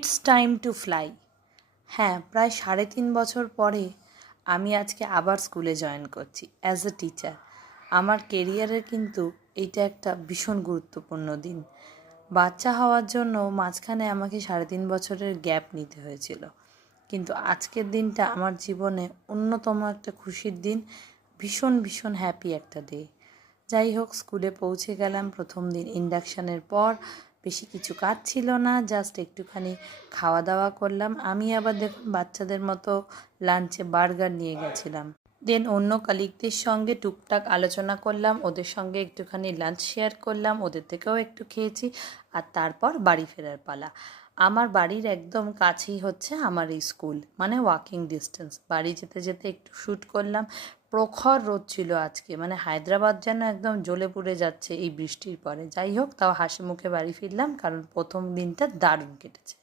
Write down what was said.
It's time to fly. হ্যাঁ, প্রায় 3.5 বছর পরে আমি আজকে আবার স্কুলে জয়েন করছি অ্যাজ এ টিচার। আমার কেরিয়ারের কিন্তু এইটা একটা ভীষণ গুরুত্বপূর্ণ দিন। বাচ্চা হওয়ার জন্য মাঝখানে আমাকে 3.5 বছরের গ্যাপ নিতে হয়েছিল, কিন্তু আজকের দিনটা আমার জীবনে অন্যতম একটা খুশির দিন। ভীষণ ভীষণ হ্যাপি একটা ডে। যাই হোক, স্কুলে পৌঁছে গেলাম প্রথম দিন ইন্ডাকশানের পর। বেশি কিছু কাজ ছিল না, জাস্ট একটুখানি খাওয়া দাওয়া করলাম। আমি আবার দেখুন বাচ্চাদের মতো লাঞ্চে বার্গার নিয়ে গেছিলাম। দেন অন্য কালিগদের সঙ্গে টুকটাক আলোচনা করলাম, ওদের সঙ্গে একটুখানি লাঞ্চ শেয়ার করলাম, ওদের থেকেও একটু খেয়েছি। আর তারপর বাড়ি ফেরার পালা। আমার বাড়ির একদম কাছেই হচ্ছে আমার এই স্কুল, মানে ওয়াকিং ডিস্টেন্স। বাড়ি যেতে যেতে একটু শ্যুট করলাম। প্রখর রোদ ছিল আজকে, মানে হায়দ্রাবাদ যেন একদম জ্বলে পুড়ে যাচ্ছে এই বৃষ্টির পরে। যাই হোক, তাও হাসি মুখে বাড়ি ফিরলাম, কারণ প্রথম দিনটা দারুণ কেটেছে।